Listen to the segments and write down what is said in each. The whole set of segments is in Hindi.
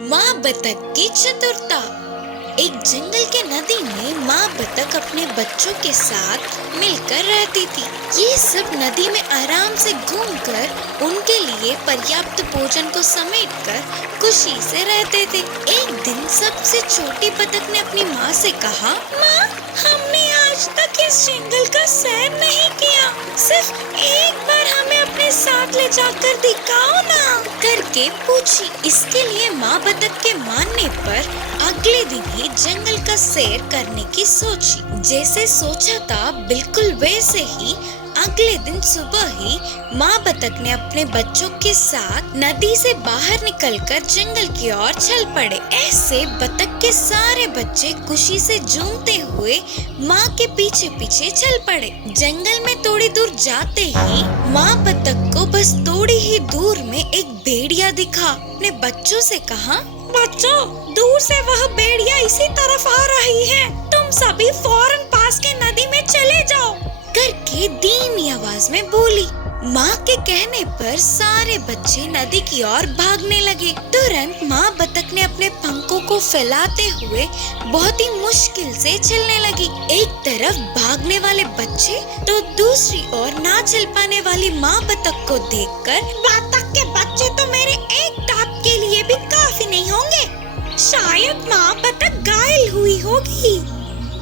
माँ बतख की चतुरता। एक जंगल के नदी में माँ बतख अपने बच्चों के साथ मिलकर रहती थी। ये सब नदी में आराम से घूमकर उनके लिए पर्याप्त भोजन को समेटकर खुशी से रहते थे। एक दिन सबसे छोटी बतख ने अपनी माँ से कहा, माँ, हमने आज तक इस जंगल का सैर नहीं किया, सिर्फ एक बार हमें अपने साथ ले जाकर दिखाओ ना, करके पूछी। इसके लिए माँ बतख के मानने पर अगले दिन ही जंगल का सैर करने की सोची। जैसे सोचा था बिल्कुल वैसे ही अगले दिन सुबह ही माँ बतख ने अपने बच्चों के साथ नदी से बाहर निकलकर जंगल की ओर चल पड़े। ऐसे बतख के सारे बच्चे खुशी से झूमते हुए माँ के पीछे पीछे चल पड़े। जंगल में थोड़ी दूर जाते ही माँ बतख को बस थोड़ी ही दूर में एक भेड़िया दिखा। अपने बच्चों से कहा, बच्चों, दूर से वह भेड़िया इसी तरफ आ रही है, तुम सभी फौरन पास के नदी में चले जाओ, करके धीमी आवाज में बोली। माँ के कहने पर सारे बच्चे नदी की ओर भागने लगे। तुरंत माँ बतख ने अपने पंखों को फैलाते हुए बहुत ही मुश्किल से चलने लगी। एक तरफ भागने वाले बच्चे तो दूसरी ओर ना चल पाने वाली माँ बतख को देखकर, बतख के बच्चे तो मेरे एक टाप के लिए भी काफी नहीं होंगे, शायद माँ बतख घायल हुई होगी,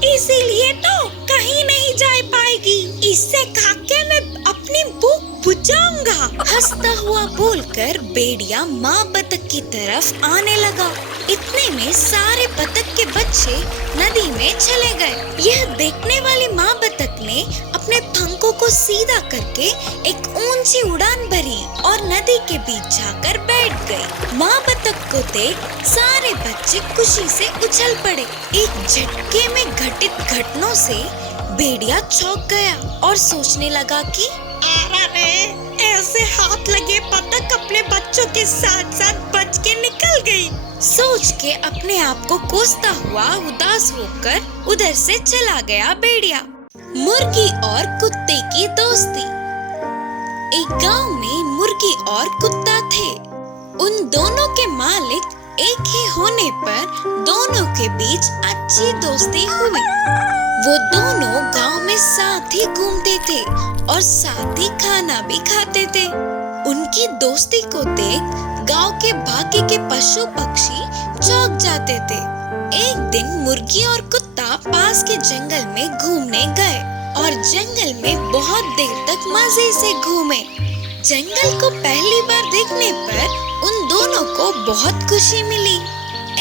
इसीलिए तो कहीं नहीं जा पाएगी, इससे खाके मैं अपनी भूख बुझाऊंगा, हंसता हुआ बोलकर भेड़िया माँ बतख की तरफ आने लगा। इतने में सारे बतख के बच्चे नदी में चले गए। यह देखने वाली माँ बतख ने अपने पंखों को सीधा करके एक ऊंची उड़ान भरी और नदी के बीच जाकर बैठ गई। माँ बतख को देख सारे बच्चे खुशी से उछल पड़े। एक झटके में घटित घटनाओं से भेड़िया चौंक गया और सोचने लगा कि अरे, ऐसे हाथ लगे बतख अपने बच्चों के साथ साथ बच के निकल गई। सोच के अपने आप को कोसता हुआ उदास होकर उधर से चला गया भेड़िया। मुर्गी और कुत्ते की दोस्ती। एक गांव में मुर्गी और कुत्ता थे। उन दोनों के मालिक एक ही होने पर दोनों के बीच अच्छी दोस्ती हुई। वो दोनों गांव में साथ ही घूमते थे और साथ ही खाना भी खाते थे। उनकी दोस्ती को देख गांव के बाकी के पशु पक्षी चौंक जाते थे। एक दिन मुर्गी और कुत्ता पास के जंगल में घूमने गए और जंगल में बहुत देर तक मजे से घूमे। जंगल को पहली बार देखने पर उन दोनों को बहुत खुशी मिली।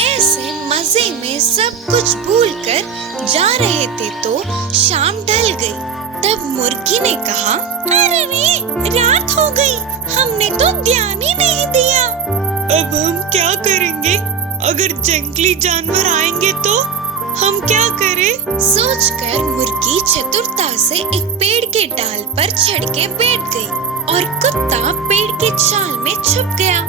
ऐसे मजे में सब कुछ भूलकर जा रहे थे तो शाम ढल गई। तब मुर्गी ने कहा, अरे रे, रात हो गई, हमने तो ध्यान ही नहीं दिया। अब हम क्या करेंगे? अगर जंगली जानवर आएंगे तो हम क्या करें? सोचकर मुर्गी चतुरता से एक पेड़ के डाल पर चढ़ के बैठ गई और कुत्ता पेड़ के छाल में छुप गया।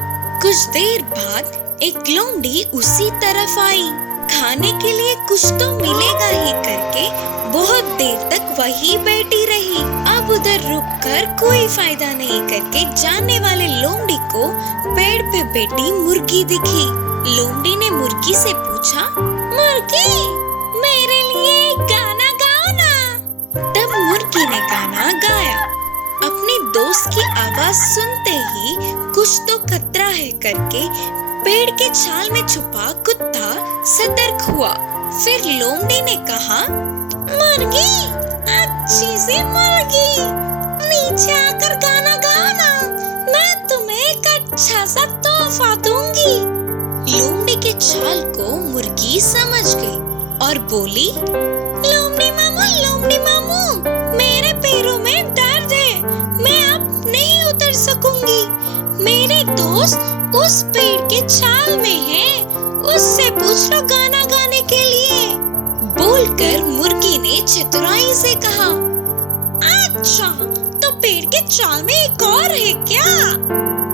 कुछ देर बाद एक लोमड़ी उसी तरफ आई। खाने के लिए कुछ तो मिलेगा ही करके बहुत देर तक वही बैठी रही। अब उधर रुककर कोई फायदा नहीं करके जाने वाले लोमड़ी को पेड़ पे बैठी मुर्गी दिखी। लोमड़ी ने मुर्गी से पूछा, मुर्गी, मेरे लिए एक गाना गाओ ना। तब मुर्गी ने गाना गाया। अपने दोस्त की आवाज सुनते ही कुछ तो खतरा है करके पेड़ के छाल में छुपा कुत्ता सतर्क हुआ। फिर लोमड़ी ने कहा, मुर्गी, अच्छी सी मुर्गी, नीचे आकर गाना गाओ ना, मैं तुम्हें एक अच्छा सा तोहफा दूंगी। लोमड़ी के छाल को मुर्गी समझ गई और बोली, लोमड़ी मामू, मेरे पैरों में दर्द है, मैं अब नहीं उतर सकूंगी। मेरे दोस्त उस पेड़ के छाल में है, उससे पूछ लो गाना गाने के लिए। बोलकर मुर्गी ने चतुराई से कहा, अच्छा, तो पेड़ के छाल में एक और है क्या?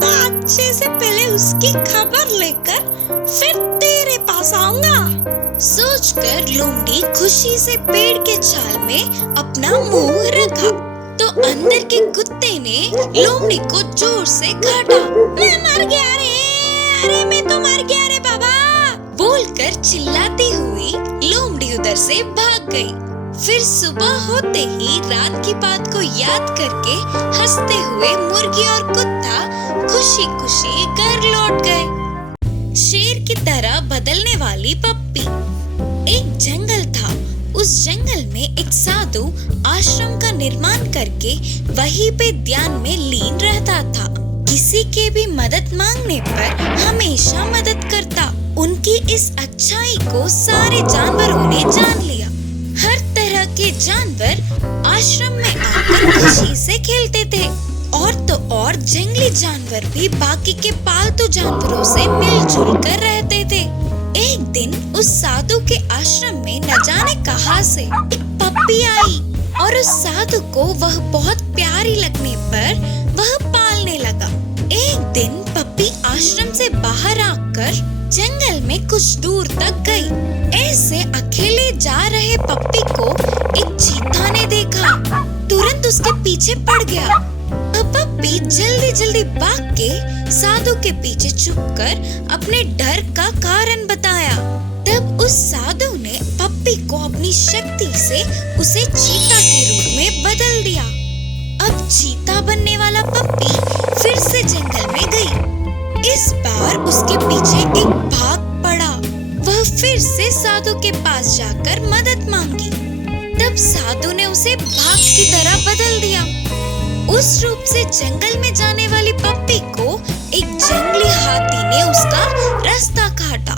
तो अच्छे से पहले उसकी खबर लेकर फिर तेरे पास आऊंगा। सोचकर लोमड़ी खुशी से पेड़ के छाल में अपना मुंह रखा तो अंदर के कुत्ते ने लोमड़ी को जोर से काटा। मैं मर गया रे, अरे मैं तो मर गया रे बाबा, बोलकर चिल्लाती हुई लोमड़ी उधर से भाग गई। फिर सुबह होते ही रात की बात को याद करके हंसते हुए मुर्गी और कुत्ता खुशी खुशी घर लौट गए। शेर की तरह बदलने वाली पप्पी। एक जंगल था। उस जंगल में एक साधु आश्रम का निर्माण करके वहीं पे ध्यान में लीन रहता था। किसी के भी मदद मांगने पर हमेशा मदद करता। उनकी इस अच्छाई को सारे जानवरों ने जान लिया। हर तरह के जानवर आश्रम में आकर खुशी से खेलते थे। और तो और जंगली जानवर भी बाकी के पालतू जानवरों से मिलजुल कर रहते थे। एक दिन उस साधु के आश्रम में न जाने कहां से एक पप्पी आई और उस साधु को वह बहुत प्यारी लगने पर वह पालने लगा। एक दिन पप्पी आश्रम से बाहर आकर जंगल में कुछ दूर तक गई। ऐसे अकेले जा रहे पप्पी को एक चीता ने देखा। तुरंत उसके पीछे पड़ गया। पप्पी जल्दी जल्दी भाग के साधु के पीछे छुपकर अपने डर का कारण बताया। तब उस साधु ने पप्पी को अपनी शक्ति से उसे चीता के रूप में बदल दिया। अब चीता बनने वाला पप्पी फिर से जंगल में गई। इस बार उसके पीछे एक बाघ पड़ा। वह फिर से साधु के पास जाकर मदद मांगी। तब साधु ने उसे बाघ की तरह बदल दिया। उस रूप से जंगल में जाने वाली पप्पी को एक जंगली हाथी ने उसका रास्ता काटा।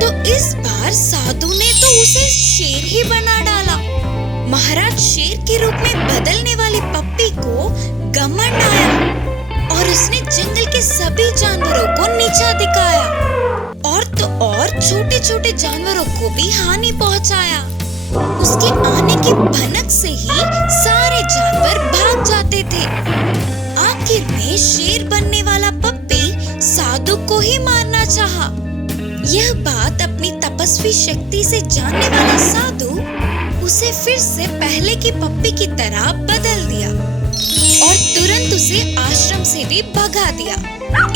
तो इस बार साधु ने तो उसे शेर ही बना डाला। महाराज शेर के रूप में बदलने वाली पप्पी को घमंड आया और उसने जंगल के सभी जानवरों को नीचा दिखाया। और तो और छोटे छोटे जानवरों को भी हानि पहुंचाया। उसके आने की भनक से ही सारे जानवर भाग जाते थे। आखिर में शेर बनने वाला पप्पी साधु को ही मारना चाहा। यह बात अपनी तपस्वी शक्ति से जानने वाला साधु उसे फिर से पहले की पप्पी की तरह बदल दिया और तुरंत उसे आश्रम से भी भगा दिया।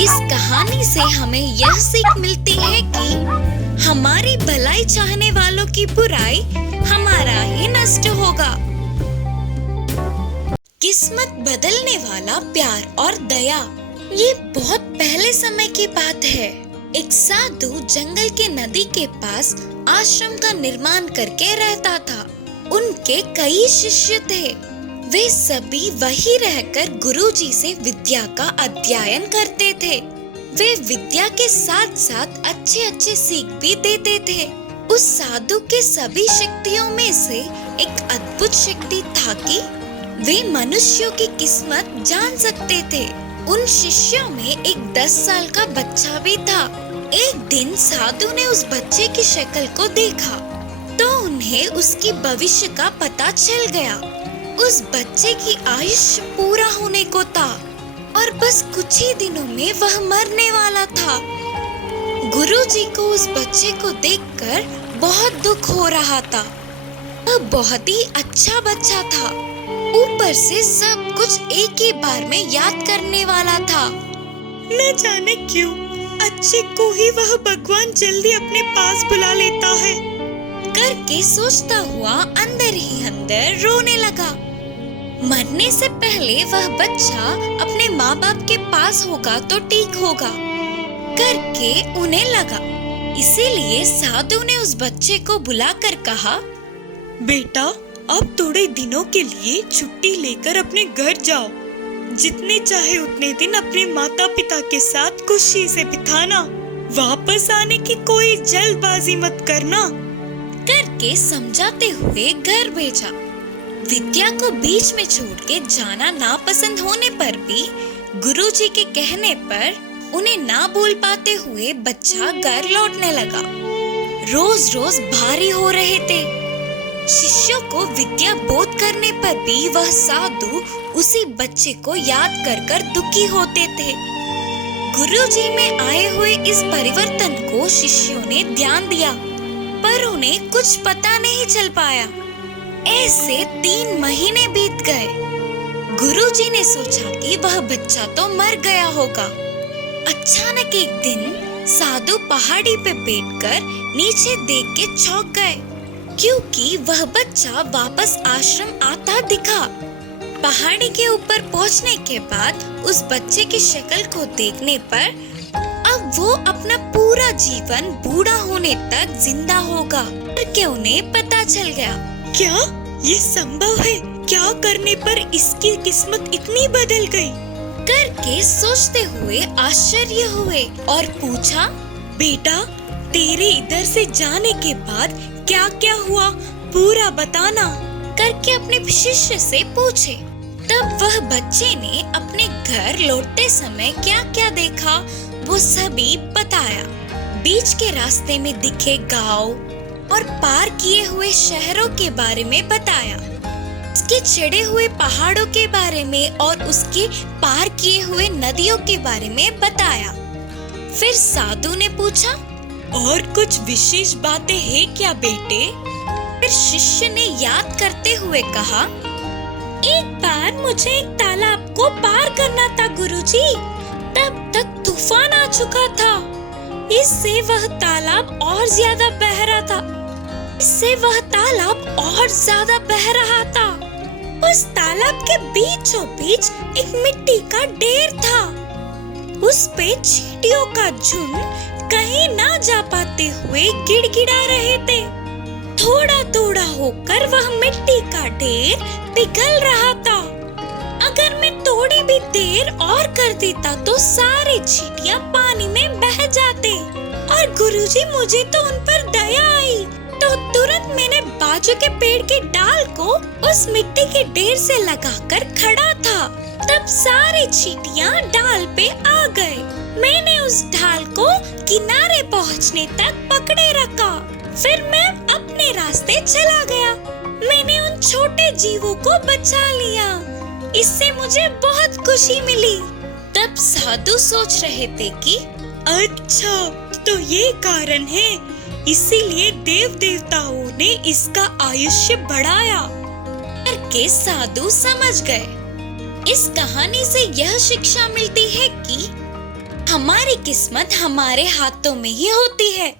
इस कहानी से हमें यह सीख मिलती है कि हमारी भलाई चाहने वालों की बुराई हमारा ही नष्ट होगा। किस्मत बदलने वाला प्यार और दया। ये बहुत पहले समय की बात है। एक साधु जंगल के नदी के पास आश्रम का निर्माण करके रहता था। उनके कई शिष्य थे। वे सभी वहीं रहकर गुरुजी से विद्या का अध्ययन करते थे। वे विद्या के साथ साथ अच्छे अच्छे सीख भी देते थे। उस साधु के सभी शक्तियों में से एक अद्भुत शक्ति था कि वे मनुष्यों की किस्मत जान सकते थे। उन शिष्यों में एक 10 साल का बच्चा भी था। एक दिन साधु ने उस बच्चे की शक्ल को देखा तो उन्हें उसकी भविष्य का पता चल गया। उस बच्चे की आयुष्य पूरा होने को था और बस कुछ ही दिनों में वह मरने वाला था। गुरुजी को उस बच्चे को देखकर बहुत दुख हो रहा था। वह बहुत ही अच्छा बच्चा था। ऊपर से सब कुछ एक ही बार में याद करने वाला था। न जाने क्यों अच्छे को ही वह भगवान जल्दी अपने पास बुला लेता है करके सोचता हुआ अंदर ही अंदर रोने लगा। मरने से पहले वह बच्चा अपने माँ बाप के पास होगा तो ठीक होगा करके उन्हें लगा। इसीलिए साधु ने उस बच्चे को बुलाकर कहा, बेटा अब थोड़े दिनों के लिए छुट्टी लेकर अपने घर जाओ। जितने चाहे उतने दिन अपने माता पिता के साथ खुशी से बिताना। वापस आने की कोई जल्दबाजी मत करना करके समझाते हुए घर भेजा। विद्या को बीच में छोड़ के जाना नापसंद होने पर भी गुरुजी के कहने पर उन्हें ना बोल पाते हुए बच्चा घर लौटने लगा। रोज रोज भारी हो रहे थे। शिष्यों को विद्या बोध करने पर भी वह साधु उसी बच्चे को याद कर कर दुखी होते थे। गुरुजी में आए हुए इस परिवर्तन को शिष्यों ने ध्यान दिया पर उन्हें कुछ पता नहीं चल पाया। ऐसे 3 महीने बीत गए। गुरुजी ने सोचा कि वह बच्चा तो मर गया होगा। अचानक एक दिन साधु पहाड़ी पे बैठकर नीचे देख के चौंक गए, क्योंकि वह बच्चा वापस आश्रम आता दिखा। पहाड़ी के ऊपर पहुंचने के बाद उस बच्चे की शक्ल को देखने पर अब वो अपना पूरा जीवन बूढ़ा होने तक जिंदा होगा करके उन्हें पता चल गया। क्या ये संभव है? क्या करने पर इसकी किस्मत इतनी बदल गई? करके सोचते हुए आश्चर्य हुए और पूछा, बेटा, तेरे इधर से जाने के बाद क्या क्या हुआ, पूरा बताना। करके अपने शिष्य से पूछे। तब वह बच्चे ने अपने घर लौटते समय क्या क्या देखा वो सभी बताया। बीच के रास्ते में दिखे गांव और पार किए हुए शहरों के बारे में बताया, उसके चढ़े हुए पहाड़ों के बारे में और उसके पार किए हुए नदियों के बारे में बताया। फिर साधु ने पूछा, और कुछ विशेष बातें हैं क्या बेटे? फिर शिष्य ने याद करते हुए कहा, एक बार मुझे एक तालाब को पार करना था गुरुजी, तब तक तूफान आ चुका था। इससे वह तालाब और ज्यादा बह रहा था। उस तालाब के बीचों बीच एक मिट्टी का ढेर था। उस पे चींटियों का झुंड कहीं ना जा पाते हुए गिड़गिड़ा रहे थे। थोड़ा थोड़ा होकर वह मिट्टी का ढेर पिघल रहा था। अगर मैं थोड़ी भी देर और कर देता तो सारे चींटियां पानी में बह जाते। और गुरुजी, मुझे तो उन पर दया आई, तो तुरंत मैंने बाजू के पेड़ के डाल को उस मिट्टी के ढेर से लगाकर खड़ा था। तब सारे चींटियां डाल पे आ गए। मैंने उस ढाल को किनारे पहुंचने तक पकड़े रखा। फिर मैं अपने रास्ते चला गया। मैंने उन छोटे जीवों को बचा लिया। इससे मुझे बहुत खुशी मिली। तब साधु सोच रहे थे कि अच्छा, तो ये कारण है, इसीलिए देव देवताओं ने इसका आयुष्य बढ़ाया करके साधु समझ गए। इस कहानी से यह शिक्षा मिलती है कि हमारी किस्मत हमारे हाथों में ही होती है।